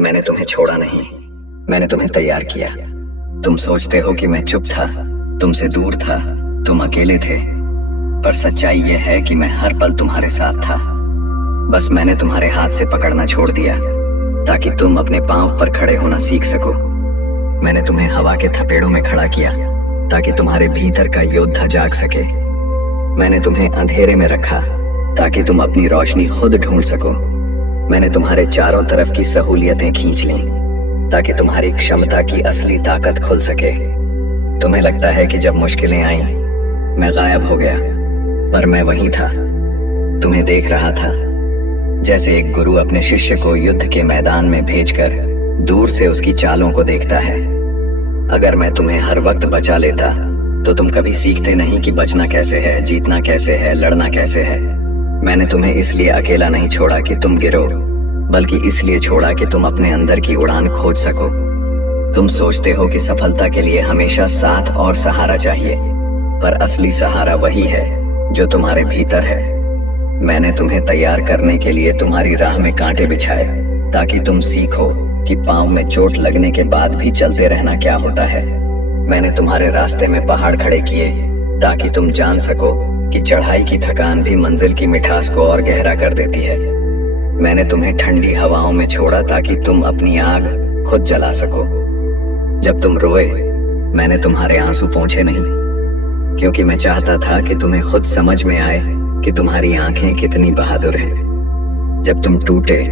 मैंने तुम्हें छोड़ा नहीं, मैंने तुम्हें तैयार किया। तुम सोचते हो कि मैं चुप था, तुमसे दूर था, तुम अकेले थे, पर सच्चाई यह है कि मैं हर पल तुम्हारे साथ था। बस मैंने तुम्हारे हाथ से पकड़ना छोड़ दिया ताकि तुम अपने पांव पर खड़े होना सीख सको। मैंने तुम्हें हवा के थपेड़ों में खड़ा किया ताकि तुम्हारे भीतर का योद्धा जाग सके। मैंने तुम्हें अंधेरे में रखा ताकि तुम अपनी रोशनी खुद ढूंढ सको। मैंने तुम्हारे चारों तरफ की सहूलियतें खींच ली ताकि तुम्हारी क्षमता की असली ताकत खुल सके। तुम्हें लगता है कि जब मुश्किलें आई मैं गायब हो गया, पर मैं वहीं था, तुम्हें देख रहा था, जैसे एक गुरु अपने शिष्य को युद्ध के मैदान में भेजकर दूर से उसकी चालों को देखता है। अगर मैं तुम्हें हर वक्त बचा लेता तो तुम कभी सीखते नहीं कि बचना कैसे है, जीतना कैसे है, लड़ना कैसे है। मैंने तुम्हें इसलिए अकेला नहीं छोड़ा कि तुम गिरो, बल्कि इसलिए छोड़ा कि तुम अपने अंदर की उड़ान खोज सको। तुम सोचते हो कि सफलता के लिए हमेशा साथ और सहारा चाहिए, पर असली सहारा वही है जो तुम्हारे भीतर है। मैंने तुम्हें तैयार करने के लिए तुम्हारी राह में कांटे बिछाए ताकि तुम सीखो कि पांव में चोट लगने के बाद भी चलते रहना क्या होता है। मैंने तुम्हारे रास्ते में पहाड़ खड़े किए ताकि तुम जान सको कि चढ़ाई की थकान भी मंजिल की मिठास को और गहरा कर देती है। मैंने तुम्हें ठंडी हवाओं में छोड़ा ताकि तुम अपनी आग खुद जला सको। जब तुम रोए मैंने तुम्हारे आंसू पोंछे नहीं, क्योंकि मैं चाहता था कि तुम्हें खुद समझ में आए कि तुम्हारी आंखें कितनी बहादुर हैं। जब तुम टूटे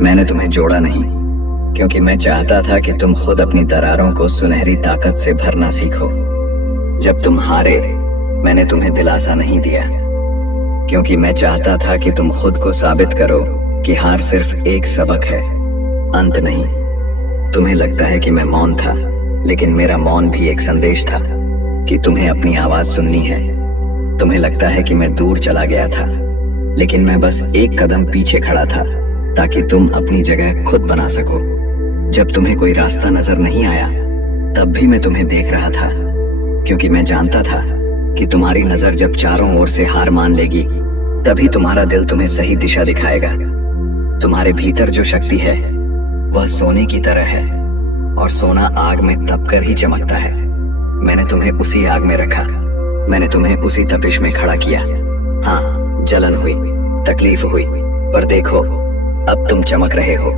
मैंने तुम्हें जोड़ा नहीं, क्योंकि मैं चाहता था कि तुम खुद अपनी दरारों को सुनहरी ताकत से भरना सीखो। जब तुम हारे मैंने तुम्हें दिलासा नहीं दिया, क्योंकि मैं चाहता था कि तुम खुद को साबित करो कि हार सिर्फ एक सबक है, अंत नहीं। तुम्हें लगता है कि मैं मौन था, लेकिन मेरा मौन भी एक संदेश था कि तुम्हें अपनी आवाज सुननी है। तुम्हें लगता है कि मैं दूर चला गया था, लेकिन मैं बस एक कदम पीछे खड़ा था ताकि तुम अपनी जगह खुद बना सको। जब तुम्हें कोई रास्ता नजर नहीं आया तब भी मैं तुम्हें देख रहा था, क्योंकि मैं जानता था कि तुम्हारी नजर जब चारों ओर से हार मान लेगी तभी तुम्हारा दिल तुम्हें सही दिशा दिखाएगा। तुम्हारे भीतर जो शक्ति है वह सोने की तरह है, और सोना आग में तपकर ही चमकता है। मैंने तुम्हें उसी आग में रखा, मैंने तुम्हें उसी तपिश में खड़ा किया। हाँ, जलन हुई, तकलीफ हुई, पर देखो अब तुम चमक रहे हो।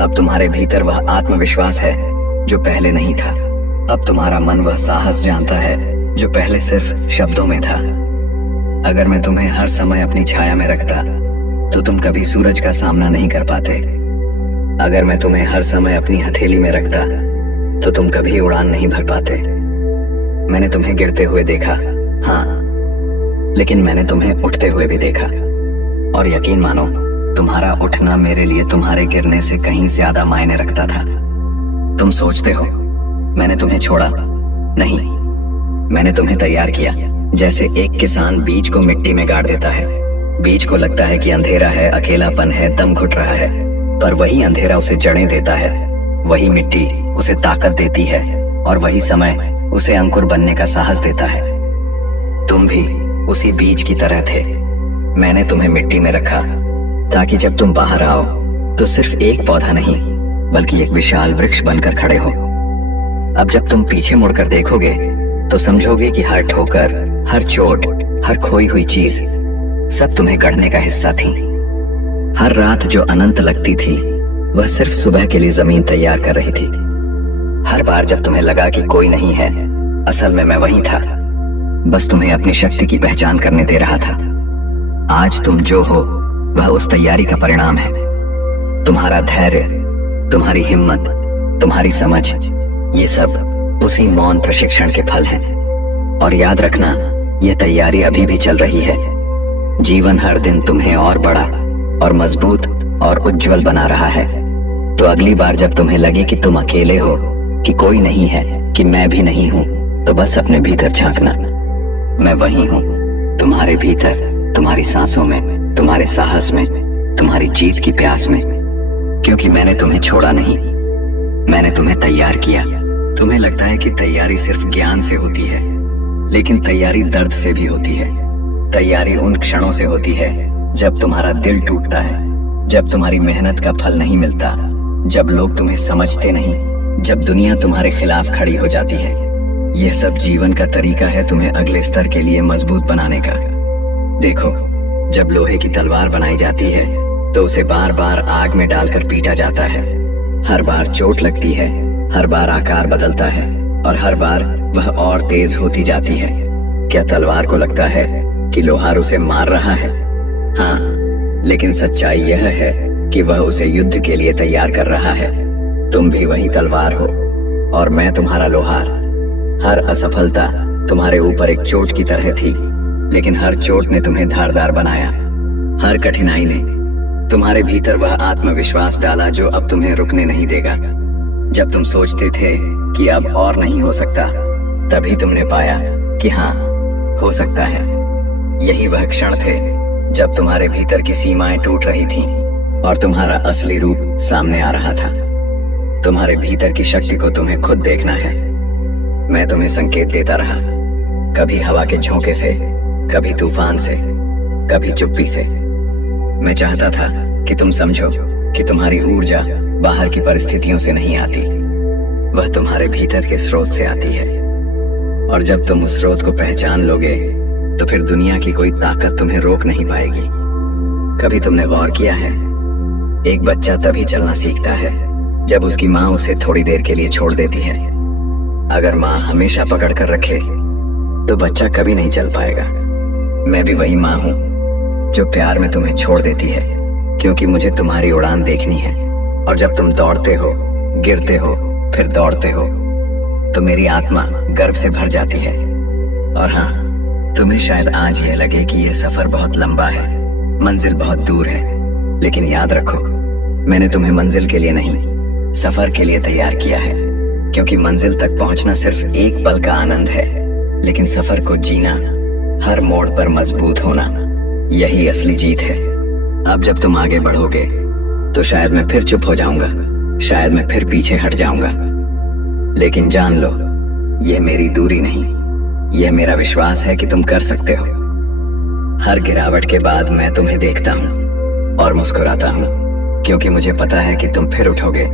अब तुम्हारे भीतर वह आत्मविश्वास है जो पहले नहीं था। अब तुम्हारा मन वह साहस जानता है जो पहले सिर्फ शब्दों में था। अगर मैं तुम्हें हर समय अपनी छाया में रखता तो तुम कभी सूरज का सामना नहीं कर पाते। अगर मैं तुम्हें हर समय अपनी हथेली में रखता तो तुम कभी उड़ान नहीं भर पाते। मैंने तुम्हें गिरते हुए देखा, हाँ, लेकिन मैंने तुम्हें उठते हुए भी देखा, और यकीन मानो तुम्हारा उठना मेरे लिए तुम्हारे गिरने से कहीं ज्यादा मायने रखता था। तुम सोचते हो मैंने तुम्हें छोड़ा, नहीं, मैंने तुम्हें तैयार किया। जैसे एक किसान बीज को मिट्टी में गाड़ देता है। बीज को लगता है कि अंधेरा है, अकेलापन है, दम घुट रहा है, पर वही अंधेरा उसे जड़ें देता है, वही मिट्टी उसे ताकत देती है, और वही समय उसे अंकुर बनने का साहस देता है। तुम भी उसी बीज की तरह थे। मैंने तुम्हें मिट्टी में रखा ताकि जब तुम बाहर आओ तो सिर्फ एक पौधा नहीं बल्कि एक विशाल वृक्ष बनकर खड़े हो। अब जब तुम पीछे मुड़कर देखोगे तो समझोगे कि हर ठोकर, हर चोट, हर खोई हुई चीज सब तुम्हें गढ़ने का हिस्सा थी। हर रात जो अनंत लगती थी वह सिर्फ सुबह के लिए जमीन तैयार कर रही थी। हर बार जब तुम्हें लगा कि कोई नहीं है, असल में मैं वहीं था, बस तुम्हें अपनी शक्ति की पहचान करने दे रहा था। आज तुम जो हो वह उस तैयारी का परिणाम है। तुम्हारा धैर्य, तुम्हारी हिम्मत, तुम्हारी समझ, ये सब उसी मौन प्रशिक्षण के फल हैं। और याद रखना, यह तैयारी अभी भी चल रही है। जीवन हर दिन तुम्हें और बड़ा और मजबूत और उज्जवल बना रहा है। तो अगली बार जब तुम्हें लगे कि तुम अकेले हो, कि कोई नहीं है, कि मैं भी नहीं हूं, तो बस अपने भीतर झांकना। मैं वही हूं, तुम्हारे भीतर, तुम्हारी सांसों में, तुम्हारे साहस में, तुम्हारी जीत की प्यास में। क्योंकि मैंने तुम्हें छोड़ा नहीं, मैंने तुम्हें तैयार किया। तुम्हें लगता है कि तैयारी सिर्फ ज्ञान से होती है, लेकिन तैयारी दर्द से भी होती है। तैयारी उन क्षणों से होती है जब तुम्हारा दिल टूटता है, जब तुम्हारी मेहनत का फल नहीं मिलता, जब लोग तुम्हें समझते नहीं, जब दुनिया तुम्हारे खिलाफ खड़ी हो जाती है। यह सब जीवन का तरीका है तुम्हें अगले स्तर के लिए मजबूत बनाने का। देखो, जब लोहे की तलवार बनाई जाती है तो उसे बार बार आग में डालकर पीटा जाता है। हर बार चोट लगती है, हर बार आकार बदलता है और हर बार वह और तेज होती जाती है। क्या तलवार को लगता है कि लोहार उसे मार रहा है? हाँ, लेकिन सच्चाई यह है कि वह उसे युद्ध के लिए तैयार कर रहा है। तुम भी वही तलवार हो और मैं तुम्हारा लोहार। हर असफलता तुम्हारे ऊपर एक चोट की तरह थी, लेकिन हर चोट ने तुम्हें धारदार बनाया। हर कठिनाई ने तुम्हारे भीतर वह आत्मविश्वास डाला जो अब तुम्हें रुकने नहीं देगा। जब तुम सोचते थे कि अब और नहीं हो सकता, तभी तुमने पाया कि हाँ, हो सकता है। यही वह क्षण थे जब तुम्हारे भीतर की सीमाएं टूट रही थीं और तुम्हारा असली रूप सामने आ रहा था। तुम्हारे भीतर की शक्ति को तुम्हें खुद देखना है। मैं तुम्हें संकेत देता रहा, कभी हवा के झोंके से, कभी तूफान से, कभी चुप्पी से। मैं चाहता था कि तुम समझो कि तुम्हारी ऊर्जा बाहर की परिस्थितियों से नहीं आती, वह तुम्हारे भीतर के स्रोत से आती है। और जब तुम उस स्रोत को पहचान लोगे तो फिर दुनिया की कोई ताकत तुम्हें रोक नहीं पाएगी। कभी तुमने गौर किया है, एक बच्चा तभी चलना सीखता है जब उसकी माँ उसे थोड़ी देर के लिए छोड़ देती है। अगर माँ हमेशा पकड़ कर रखे तो बच्चा कभी नहीं चल पाएगा। मैं भी वही माँ हूँ जो प्यार में तुम्हें छोड़ देती है, क्योंकि मुझे तुम्हारी उड़ान देखनी है। और जब तुम दौड़ते हो, गिरते हो, फिर दौड़ते हो, तो मेरी आत्मा गर्व से भर जाती है। और हाँ, तुम्हें शायद आज यह लगे कि यह सफर बहुत लंबा है, मंजिल बहुत दूर है, लेकिन याद रखो, मैंने तुम्हें मंजिल के लिए नहीं, सफर के लिए तैयार किया है। क्योंकि मंजिल तक पहुंचना सिर्फ एक पल का आनंद है, लेकिन सफर को जीना, हर मोड़ पर मजबूत होना, यही असली जीत है। अब जब तुम आगे बढ़ोगे तो शायद मैं फिर चुप हो जाऊंगा, शायद मैं फिर पीछे हट जाऊंगा, लेकिन जान लो, यह मेरी दूरी नहीं, यह मेरा विश्वास है कि तुम कर सकते हो। हर गिरावट के बाद मैं तुम्हें देखता हूँ और मुस्कुराता हूँ, क्योंकि मुझे पता है कि तुम फिर उठोगे,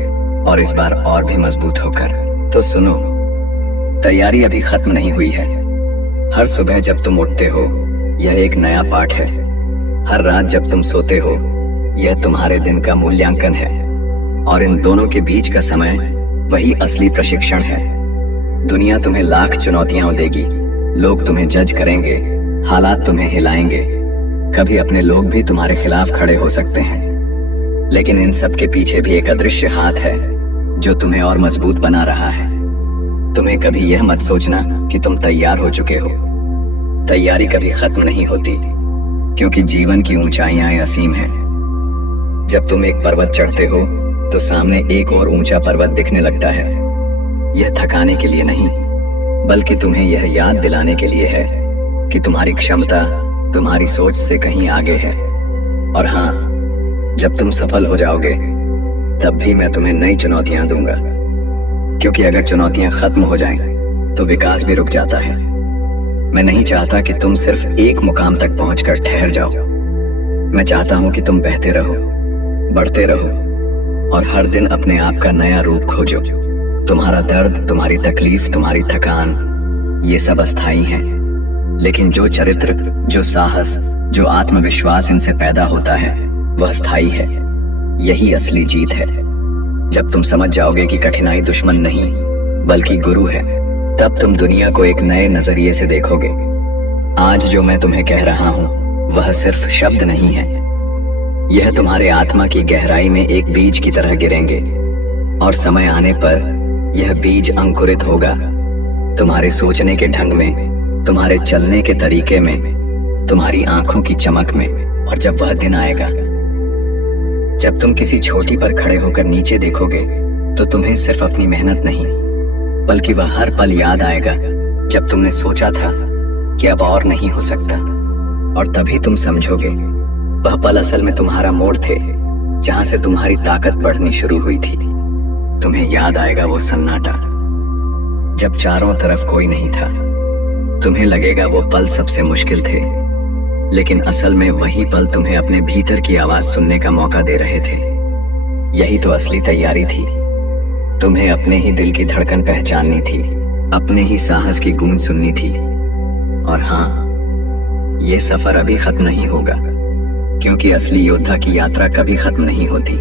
और इस बार और भी मजबूत होकर। तो सुनो, तैयारी अभी खत्म नहीं हुई है। हर सुबह जब तुम उठते हो, यह एक नया पाठ है। हर रात जब तुम सोते हो, यह तुम्हारे दिन का मूल्यांकन है। और इन दोनों के बीच का समय वही असली प्रशिक्षण है। दुनिया तुम्हें लाख चुनौतियां देगी, लोग तुम्हें जज करेंगे, हालात तुम्हें हिलाएंगे, कभी अपने लोग भी तुम्हारे खिलाफ खड़े हो सकते हैं, लेकिन इन सब के पीछे भी एक अदृश्य हाथ है जो तुम्हें और मजबूत बना रहा है। तुम्हें कभी यह मत सोचना कि तुम तैयार हो चुके हो। तैयारी कभी खत्म नहीं होती, क्योंकि जीवन की ऊंचाइयां असीम हैं। जब तुम एक पर्वत चढ़ते हो तो सामने एक और ऊंचा पर्वत दिखने लगता है। यह थकाने के लिए नहीं, बल्कि तुम्हें यह याद दिलाने के लिए है कि तुम्हारी क्षमता तुम्हारी सोच से कहीं आगे है। और हाँ, जब तुम सफल हो जाओगे तब भी मैं तुम्हें नई चुनौतियां दूंगा, क्योंकि अगर चुनौतियां खत्म हो जाएं तो विकास भी रुक जाता है। मैं नहीं चाहता कि तुम सिर्फ एक मुकाम तक पहुंचकर ठहर जाओ। मैं चाहता हूं कि तुम बहते रहो, बढ़ते रहो और हर दिन अपने आप का नया रूप खोजो। तुम्हारा दर्द, तुम्हारी तकलीफ, तुम्हारी थकान, ये सब अस्थायी हैं, लेकिन जो चरित्र, जो साहस, जो आत्मविश्वास इनसे पैदा होता है वह स्थायी है। यही असली जीत है। जब तुम समझ जाओगे कि कठिनाई दुश्मन नहीं बल्कि गुरु है, तब तुम दुनिया को एक नए नजरिए से देखोगे। आज जो मैं तुम्हें कह रहा हूं वह सिर्फ शब्द नहीं है, यह तुम्हारे आत्मा की गहराई में एक बीज की तरह गिरेंगे, और समय आने पर यह बीज अंकुरित होगा। तुम्हारे सोचने के ढंग में, तुम्हारे चलने के तरीके में, तुम्हारी आंखों की चमक में। और जब वह दिन आएगा जब तुम किसी चोटी पर खड़े होकर नीचे देखोगे, तो तुम्हें सिर्फ अपनी मेहनत नहीं बल्कि वह हर पल याद आएगा जब तुमने सोचा था कि अब और नहीं हो सकता। और तभी तुम समझोगे वह पल असल में तुम्हारा मोड़ थे, जहां से तुम्हारी ताकत बढ़नी शुरू हुई थी। तुम्हें याद आएगा वो सन्नाटा जब चारों तरफ कोई नहीं था। तुम्हें लगेगा वो पल सबसे मुश्किल थे, लेकिन असल में वही पल तुम्हें अपने भीतर की आवाज सुनने का मौका दे रहे थे। यही तो असली तैयारी थी। तुम्हें अपने ही दिल की धड़कन पहचाननी थी, अपने ही साहस की गूंज सुननी थी। और हाँ, ये सफर अभी खत्म नहीं होगा, क्योंकि असली योद्धा की यात्रा कभी खत्म नहीं होती।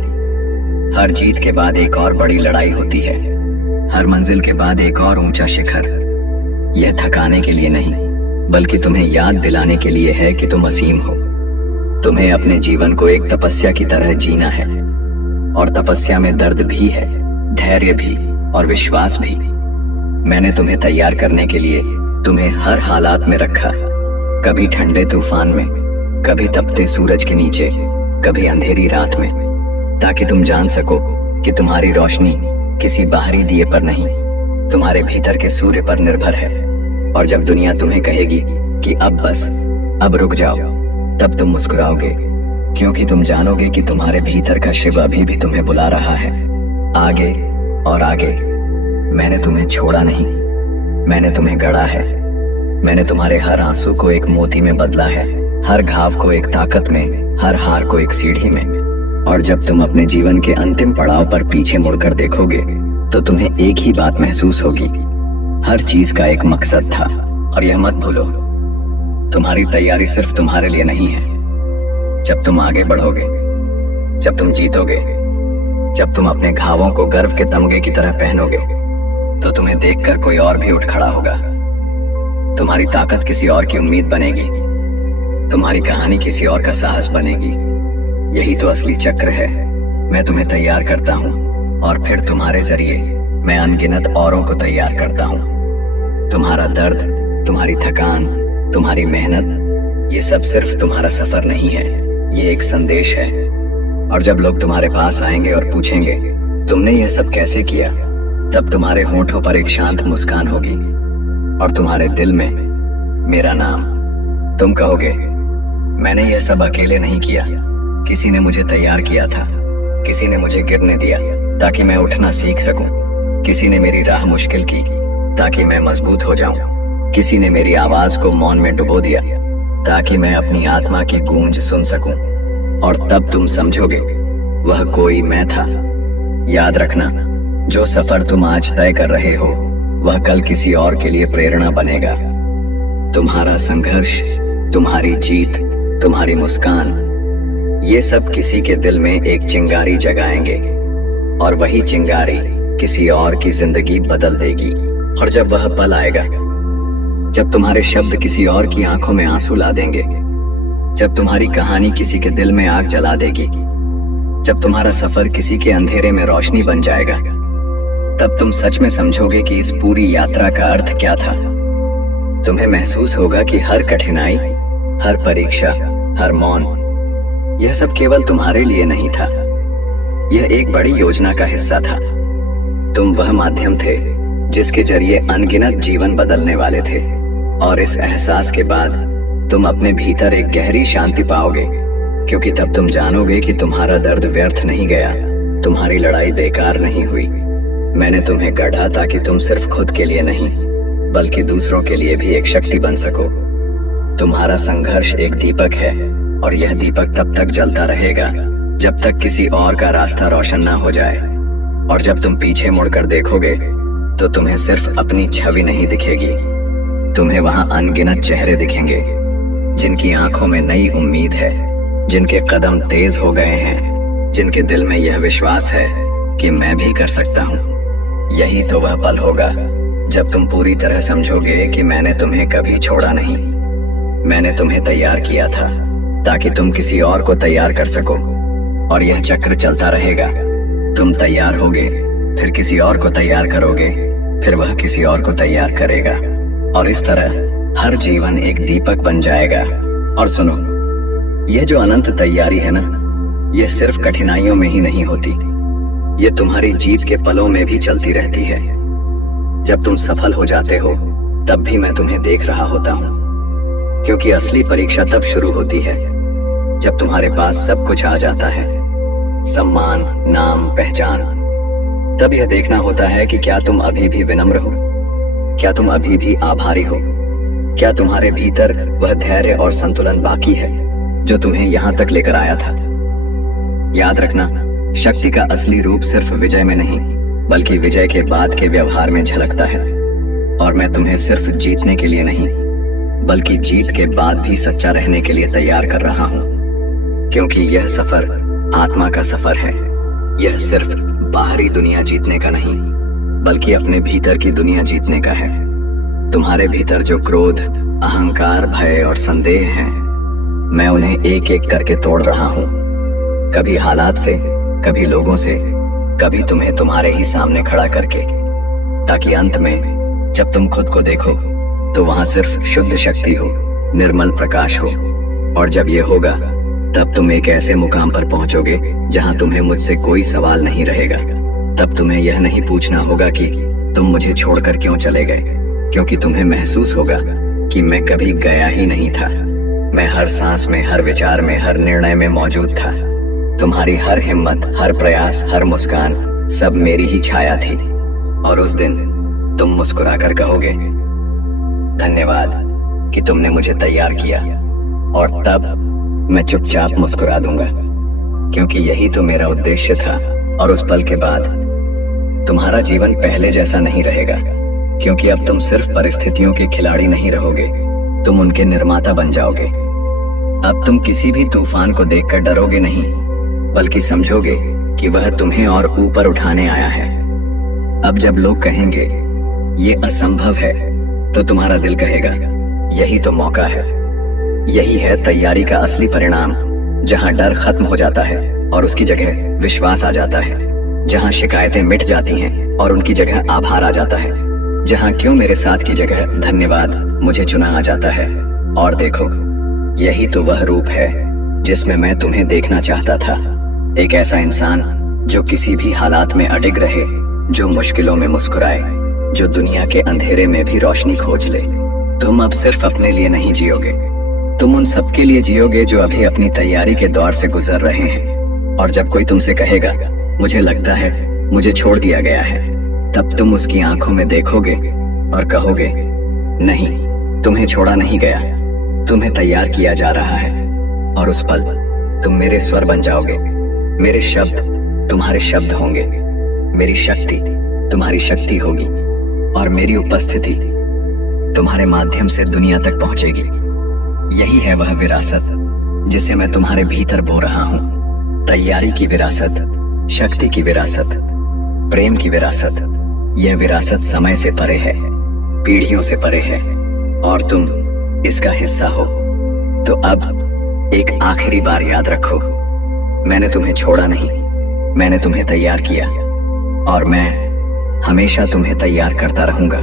हर जीत के बाद एक और बड़ी लड़ाई होती है, हर मंजिल के बाद एक और ऊंचा शिखर। यह थकाने के लिए नहीं, बल्कि तुम्हें याद दिलाने के लिए है कि तुम असीम हो। तुम्हें अपने जीवन को एक तपस्या की तरह जीना है, और तपस्या में दर्द भी है, धैर्य भी और विश्वास भी। मैंने तुम्हें तैयार करने के लिए तुम्हें हर हालात में रखा, कभी ठंडे तूफान में, कभी तपते सूरज के नीचे, कभी अंधेरी रात में, ताकि तुम जान सको कि तुम्हारी रोशनी किसी बाहरी दिए पर नहीं, तुम्हारे भीतर के सूर्य पर निर्भर है। और जब दुनिया तुम्हें कहेगी कि अब बस, अब रुक जाओ, तब तुम मुस्कुराओगे, क्योंकि तुम जानोगे कि तुम्हारे भीतर का शिव अभी भी तुम्हें बुला रहा है, आगे और आगे। मैंने तुम्हें छोड़ा नहीं, मैंने तुम्हें गढ़ा है। मैंने तुम्हारे हर आंसू को एक मोती में बदला है, हर घाव को एक ताकत में, हर हार को एक सीढ़ी में। और जब तुम अपने जीवन के अंतिम पड़ाव पर पीछे मुड़कर देखोगे, तो तुम्हें एक ही बात महसूस होगी, हर चीज का एक मकसद था। और यह मत भूलो, तुम्हारी तैयारी सिर्फ तुम्हारे लिए नहीं है। जब तुम आगे बढ़ोगे, जब तुम जीतोगे, जब तुम अपने घावों को गर्व के तमगे की तरह पहनोगे, तो तुम्हें देखकर कोई और भी उठ खड़ा होगा। तुम्हारी ताकत किसी और की उम्मीद बनेगी, तुम्हारी कहानी किसी और का साहस बनेगी। यही तो असली चक्र है। मैं तुम्हें तैयार करता हूँ, और फिर तुम्हारे जरिए मैं अनगिनत औरों को तैयार करता हूँ। तुम्हारा दर्द, तुम्हारी थकान, तुम्हारी मेहनत, ये सब सिर्फ तुम्हारा सफर नहीं है, ये एक संदेश है। और जब लोग तुम्हारे पास आएंगे और पूछेंगे तुमने यह सब कैसे किया, तब तुम्हारे होठों पर एक शांत मुस्कान होगी, और तुम्हारे दिल में मेरा नाम। तुम कहोगे, मैंने यह सब अकेले नहीं किया, किसी ने मुझे तैयार किया था, किसी ने मुझे गिरने दिया ताकि मैं उठना सीख सकूं, किसी ने मेरी राह मुश्किल की ताकि मैं मजबूत हो जाऊं, किसी ने मेरी आवाज को मौन में डुबो दिया ताकि मैं अपनी आत्मा की गूंज सुन सकूं। और तब तुम समझोगे वह कोई मैं था। याद रखना, जो सफर तुम आज तय कर रहे हो, वह कल किसी और के लिए प्रेरणा बनेगा। तुम्हारा संघर्ष, तुम्हारी जीत, तुम्हारी मुस्कान, ये सब किसी के दिल में एक चिंगारी जगाएंगे, और वही चिंगारी किसी और की जिंदगी बदल देगी। और जब वह पल आएगा, जब तुम्हारे शब्द किसी और की आंखों में आंसू ला देंगे, जब तुम्हारी कहानी किसी के दिल में आग जला देगी, जब तुम्हारा सफर किसी के अंधेरे में रोशनी बन जाएगा, तब तुम सच में समझोगे कि इस पूरी यात्रा का अर्थ क्या था। तुम्हें महसूस होगा कि हर कठिनाई, हर परीक्षा, हर मौन, यह सब केवल तुम्हारे लिए नहीं था, यह एक बड़ी योजना का हिस्सा था। तुम वह माध्यम थे जिसके जरिए अनगिनत जीवन बदलने वाले थे। और इस एहसास के बाद तुम अपने भीतर एक गहरी शांति पाओगे, क्योंकि तब तुम जानोगे कि तुम्हारा दर्द व्यर्थ नहीं गया, तुम्हारी लड़ाई बेकार नहीं हुई। मैंने तुम्हें गढ़ा ताकि तुम सिर्फ खुद के लिए नहीं, बल्कि दूसरों के लिए भी एक शक्ति बन सको। तुम्हारा संघर्ष एक दीपक है, और यह दीपक तब तक जलता रहेगा जब तक किसी और का रास्ता रोशन ना हो जाए। और जब तुम पीछे मुड़कर देखोगे, तो तुम्हें सिर्फ अपनी छवि नहीं दिखेगी, तुम्हें वहां अनगिनत चेहरे दिखेंगे, जिनकी आंखों में नई उम्मीद है, जिनके कदम तेज हो गए हैं, जिनके दिल में यह विश्वास है कि मैं भी कर सकता हूँ। यही तो वह पल होगा जब तुम पूरी तरह समझोगे कि मैंने तुम्हें कभी छोड़ा नहीं। मैंने तुम्हें तैयार किया था ताकि तुम किसी और को तैयार कर सको, और यह चक्र चलता रहेगा। तुम तैयार होगे, फिर किसी और को तैयार करोगे, फिर वह किसी और को तैयार करेगा, और इस तरह हर जीवन एक दीपक बन जाएगा। और सुनो, यह जो अनंत तैयारी है ना, यह सिर्फ कठिनाइयों में ही नहीं होती, यह तुम्हारी जीत के पलों में भी चलती रहती है। जब तुम सफल हो जाते हो, तब भी मैं तुम्हें देख रहा होता हूँ, क्योंकि असली परीक्षा तब शुरू होती है जब तुम्हारे पास सब कुछ आ जाता है, सम्मान, नाम, पहचान। तब यह देखना होता है कि क्या तुम अभी भी विनम्र हो, क्या तुम अभी भी आभारी हो, क्या तुम्हारे भीतर वह धैर्य और संतुलन बाकी है जो तुम्हें यहाँ तक लेकर आया था। याद रखना, शक्ति का असली रूप सिर्फ विजय में नहीं, बल्कि विजय के बाद के व्यवहार में झलकता है। और मैं तुम्हें सिर्फ जीतने के लिए नहीं, बल्कि जीत के बाद भी सच्चा रहने के लिए तैयार कर रहा हूं। क्योंकि यह सफर आत्मा का सफर है। यह सिर्फ बाहरी दुनिया जीतने का नहीं, बल्कि अपने भीतर की दुनिया जीतने का है। तुम्हारे भीतर जो क्रोध, अहंकार, भय और संदेह हैं, मैं उन्हें एक एक करके तोड़ रहा हूं। कभी हालात से, कभी लोगों से, कभी तुम्हें तुम्हारे ही सामने खड़ा करके, ताकि अंत में जब तुम खुद को देखो तो वहां सिर्फ शुद्ध शक्ति हो, निर्मल प्रकाश हो। और जब ये होगा तब तुम एक ऐसे मुकाम पर पहुंचोगे जहां तुम्हें मुझसे कोई सवाल नहीं रहेगा। तब तुम्हें यह नहीं पूछना होगा कि तुम मुझे छोड़कर क्यों चले गए, क्योंकि तुम्हें महसूस होगा कि मैं कभी गया ही नहीं था। मैं हर सांस में, हर विचार में, हर निर्णय में मौजूद था। तुम्हारी हर हिम्मत, हर प्रयास, हर मुस्कान, सब मेरी ही छाया थी। और उस दिन तुम मुस्कुराकर कहोगे, धन्यवाद कि तुमने मुझे तैयार किया। और तब मैं चुपचाप मुस्कुरा दूंगा, क्योंकि यही तो मेरा उद्देश्य था। और उस पल के बाद तुम्हारा जीवन पहले जैसा नहीं रहेगा, क्योंकि अब तुम सिर्फ परिस्थितियों के खिलाड़ी नहीं रहोगे, तुम उनके निर्माता बन जाओगे। अब तुम किसी भी तूफान को देखकर डरोगे नहीं, बल्कि समझोगे कि वह तुम्हें और ऊपर उठाने आया है। अब जब लोग कहेंगे ये असंभव है, तो तुम्हारा दिल कहेगा यही तो मौका है। यही है तैयारी का असली परिणाम, जहां डर खत्म हो जाता है और उसकी जगह विश्वास आ जाता है, जहां शिकायतें मिट जाती हैं और उनकी जगह आभार आ जाता है, जहां क्यों मेरे साथ की जगह धन्यवाद मुझे चुना आ जाता है। और देखो, यही तो वह रूप है जिसमें मैं तुम्हें देखना चाहता था। एक ऐसा इंसान जो किसी भी हालात में अडिग रहे, जो मुश्किलों में मुस्कुराए, जो दुनिया के अंधेरे में भी रोशनी खोज ले। तुम अब सिर्फ अपने लिए नहीं जियोगे, तुम उन सबके लिए जियोगे जो अभी अपनी तैयारी के दौर से गुजर रहे हैं। और जब कोई तुमसे कहेगा मुझे लगता है मुझे छोड़ दिया गया है, तब तुम उसकी आंखों में देखोगे और कहोगे, नहीं, तुम्हें छोड़ा नहीं गया, तुम्हें तैयार किया जा रहा है। और उस पल तुम मेरे स्वर बन जाओगे, मेरे शब्द तुम्हारे शब्द होंगे, मेरी शक्ति तुम्हारी शक्ति होगी, और मेरी उपस्थिति तुम्हारे माध्यम से दुनिया तक पहुंचेगी। यही है वह विरासत जिसे मैं तुम्हारे भीतर बो रहा हूं। तैयारी की विरासत, शक्ति की विरासत, प्रेम की विरासत। यह विरासत समय से परे है, पीढ़ियों से परे है, और तुम इसका हिस्सा हो। तो अब एक आखिरी बार याद रखो, मैंने तुम्हें छोड़ा नहीं, मैंने तुम्हें तैयार किया, और मैं हमेशा तुम्हें तैयार करता रहूंगा।